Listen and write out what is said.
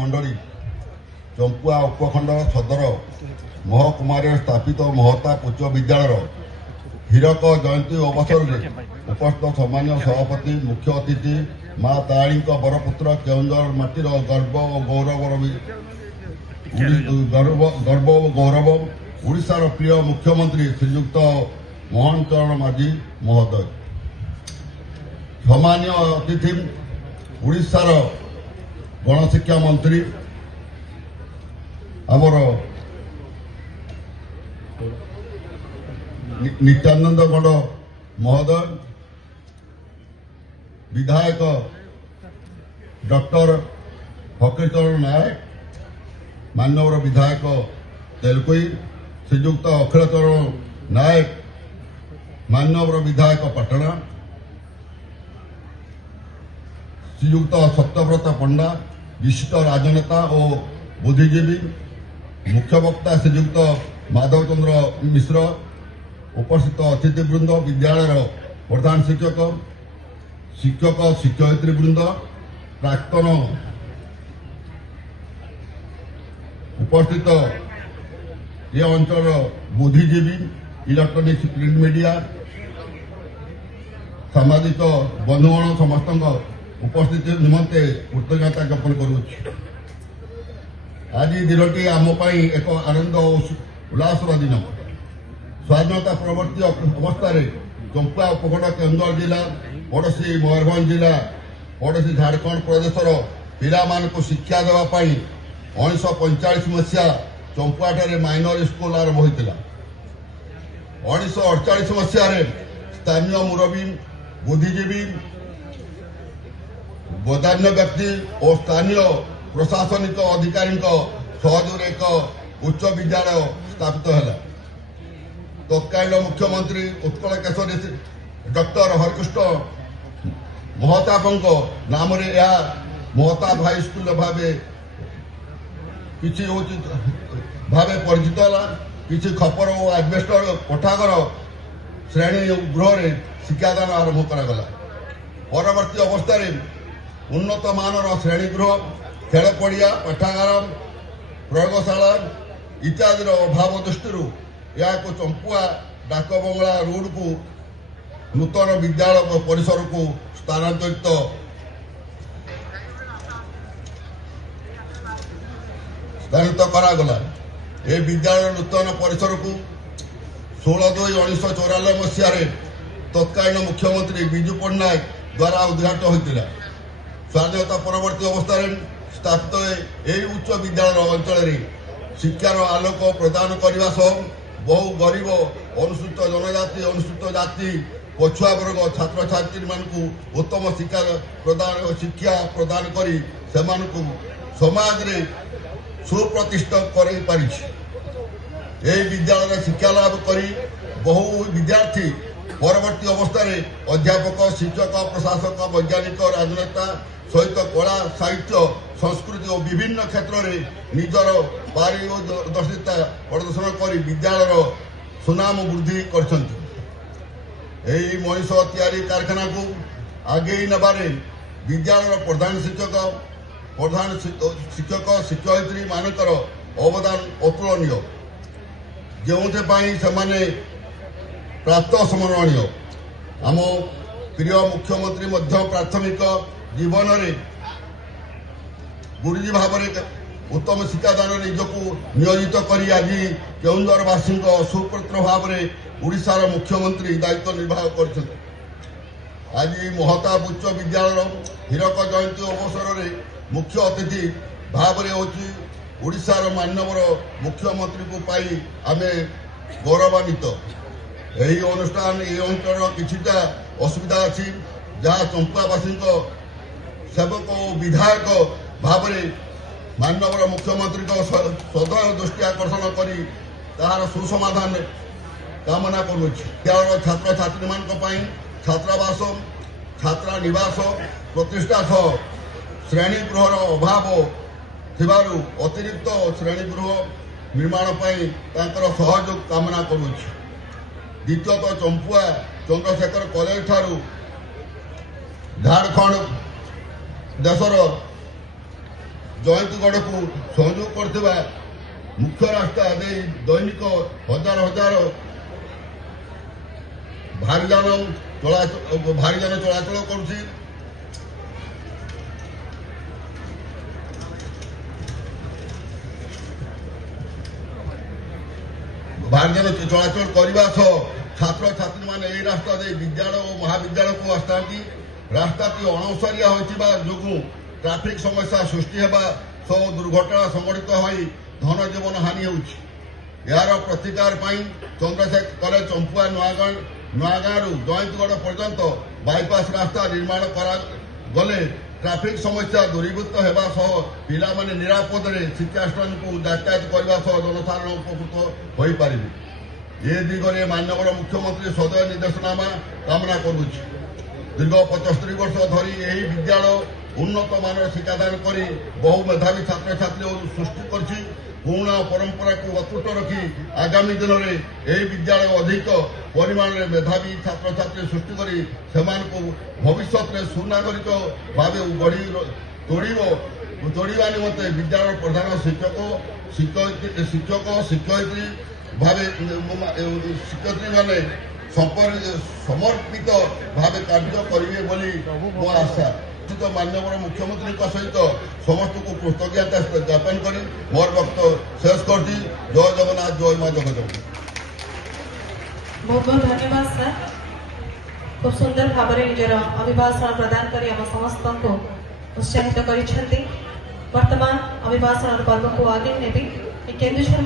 मंडली चंपुआ उपखंड सदर महकुमार स्थापित महताब उच्च विद्यालय हीरक जयंती अवसर में उपस्थित सम्मान्य सभापति मुख्य अतिथि माँ तारिणी बरपुत्र केउंझर माटीर गर्व और गौरव ओडिशार प्रिय मुख्यमंत्री श्रीयुक्त मोहन चरण माझी महोदय सम्मान्य अतिथि ओडिशार गणशिक्षा मंत्री आमर नित्यानंद गौड़ महोदय विधायक डॉक्टर फकीरचरण नायक मानवर विधायक तेलकोई श्रीयुक्त अखिलचरण नायक मानवर विधायक पटना श्रीयुक्त सत्यव्रत पंडा विशिष्ट राजनेता और बुद्धिजीवी मुख्य वक्ता श्रीयुक्त माधव चंद्र मिश्र उपस्थित अतिथिवृंद विद्यालय प्रधान शिक्षक शिक्षक शिक्षयित्री वृंद प्राक्तन उपस्थित ये अंचल बुद्धिजीवी इलेक्ट्रोनिक्स प्रिंट मीडिया सामाजिक बंधुगण समस्त उपस्थिति निमंते कृतज्ञता ज्ञापन करुच्छी। आज दिनटी आमपाई एक आनंद उल्लासर दिन स्वाधीनता परवर्ती अवस्था चंपुआ उपखंड केउंझर जिला पड़ोशी मयूरभंज जिला पड़ोशी झारखंड प्रदेशर पिला शिक्षा देवाई 1945 मसीहा चंपुआठारे माइनर स्कूल आरंभ होता 1948 मसीह स्थानीय मुरबी बुद्धिजीवी बदान्य व्यक्ति और स्थानीय प्रशासनिक अधिकारी सहयोग एक उच्च विद्यालय स्थापित है। तत्कालीन मुख्यमंत्री उत्कल केशरी डॉक्टर हरिकृष्ण महताब नाम महताब हाई स्कूल भाव किसी परिचित है किसी खपर और आजबेस्टर कोठाघर श्रेणी गृह शिक्षादान आरंभ करागला। परवर्ती अवस्था उन्नत मानर श्रेणी गृह खेल पड़िया पाठागार प्रयोगशाला इत्यादि अभाव दृष्टि या चंपुआ डाक बंगला रोड को नूतन विद्यालय परिसर को स्थानांतरित करागला। ए विद्यालय नूतन परिसर को 16/2/1994 मसीह तत्कालीन मुख्यमंत्री विजु पट्टनायक द्वारा उद्घाटन होता। स्वाधीनता परवर्ती अवस्था स्थापित यही उच्च विद्यालय अंचल शिक्षार आलोक प्रदान करने सह बहु गरीब अनुसूचित जनजाति अनुसूचित जाति पछुआ वर्ग छात्र छात्री मानू उत्तम शिक्षा प्रदान करी समाज रे सुप्रतिष्ठित कर विद्यालय शिक्षा लाभ करी बहु विद्यार्थी परवर्ती अवस्था अध्यापक शिक्षक प्रशासक वैज्ञानिक राजनेता सहित कला साहित्य संस्कृति और विभिन्न क्षेत्र में निजर पारदर्शिता प्रदर्शन कर विद्यालय सुनाम वृद्धि कर मनीष तैयारी कारखाना को आगे नबारे विद्यालय प्रधान शिक्षक शिक्षयित्री मानकर अवदान अतुलनीय जो से प्राप्त स्मरणीय। आम प्रिय मुख्यमंत्री प्राथमिक जीवन में गुरुजी भाव उत्तम शिक्षादान निजको नियोजित कर आज केउंझरवासी सुपुत्र भाव में ओडिशार मुख्यमंत्री दायित्व निर्वाह कर आज महताब उच्च विद्यालय हीरक जयंती अवसर में मुख्य अतिथि भाव में ओडिशार मानवर मुख्यमंत्री को पाई आम गौरवान्वित। यही अनुष्ठान ये अंचल किछिटा असुविधा अच्छी जहाँ चंपावासी सेवक और विधायक भाव में मानवर मुख्यमंत्री सदैव दृष्टि आकर्षण कर तार सुसमाधान कामना करुच्छी। छात्र छात्री मान छात्रावास छात्रा निवास प्रतिष्ठा सह श्रेणी गृहर अभाव थिबारु अतिरिक्त श्रेणी गृह निर्माण सहयोग कामना करुच्छी। द्वितीयतः चंपुआ चंद्रशेखर कॉलेज ठारू झारखंड देशर ଜୟନ୍ତଗଡ଼ को सहयोग करथिबा मुख्य रास्ता दे दैनिक हजार हजार भारी जान चलाचल करुछि। भारी जान चलाचल करने सह छात्र छात्री मान यही रास्ता दे विद्यालय और महाविद्यालय को आसता रास्ताटी अणसारिया होइथिबा जोगु ट्राफिक समस्या सृष्टि हेबा सह दुर्घटना संघटित होई धन जीवन हानि होउछि। यार प्रतिकार चंद्रशेखर कॉलेज चंपुआ नुआगाँ जयंतगढ़ पर्यंत बाईपास रास्ता निर्माण करा गले ट्राफिक समस्या दूरीभूत हेबा सह पिला माने निरापद शिक्षानुष्ठान को यातायात करने सह जनसाधारण उपकृत हो पारिबे। ए दिगरे माननीय मुख्यमंत्री सदय निर्देशनामा कामना करुछि। दीर्घ 75 वर्ष धरी यही विद्यालय उन्नत मानर शिक्षादान करी बहु मेधावी छात्र छात्री सृष्टि करछि। पुराणा परंपरा को अतुट रखी आगामी दिन में यही विद्यालय अधिक परिमाण में मेधावी छात्र छात्री सृष्टि करी सेमानकु भविष्य में सुनागरिक भाव तोड़वा निमंते विद्यालय प्रधान शिक्षक शिक्षयित्री भावे शिक्षयित्री माने समर्पित भाव कार्य करेंगे बोली मो आशा। माननीय मुख्यमंत्री सहित समस्त को कृतज्ञता ज्ञापन कर मोर वक्तव्य शेष कर दी। जय जगन्नाथ जय मां जगदम्बा। बहुत बहुत धन्यवाद सर। खूब सुंदर भाव में निजर अभिभाषण प्रदान कर समस्त को उत्साहित कर। वर्तमान अभिभाषण पर्व को आगे नेबी केन्दुझर